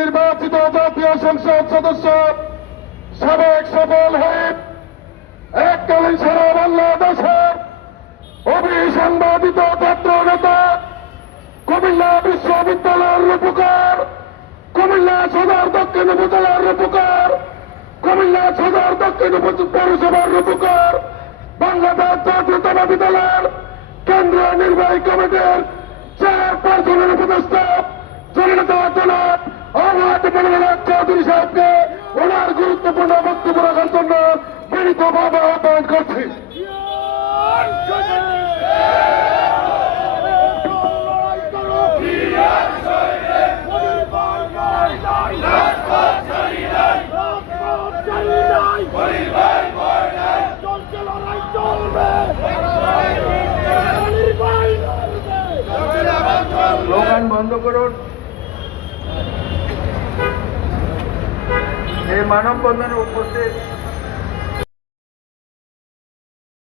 নির্বাচিত জাতীয় সংসদ সদস্য সাবেক সফল হুইপ এককালীন সারা বাংলাদেশের অভিসংবাদিত ছাত্র নেতা কুমিল্লা বিশ্ববিদ্যালয়ের রূপকার, কুমিল্লা সদর দক্ষিণ উপজেলার রূপকার, কুমিল্লা সদর দক্ষিণ পৌরসভার রূপকার, বাংলাদেশ জাতীয়তাবাদী দলের কেন্দ্রীয় নির্বাহী কমিটির চেয়ারপারসনের উপদেষ্টা জননেতা জনাব আওয়াজ মনোহর চৌধুরী সাহেবকে ওনার গুরুত্বপূর্ণ বক্তব্য রাখার জন্য বিনীতভাবে আহ্বান করছি। স্লোগান বন্ধ করুন। এই মানববন্ধনে উপস্থিত